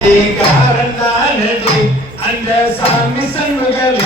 காரன் அந்த சாமி சண்முகம்.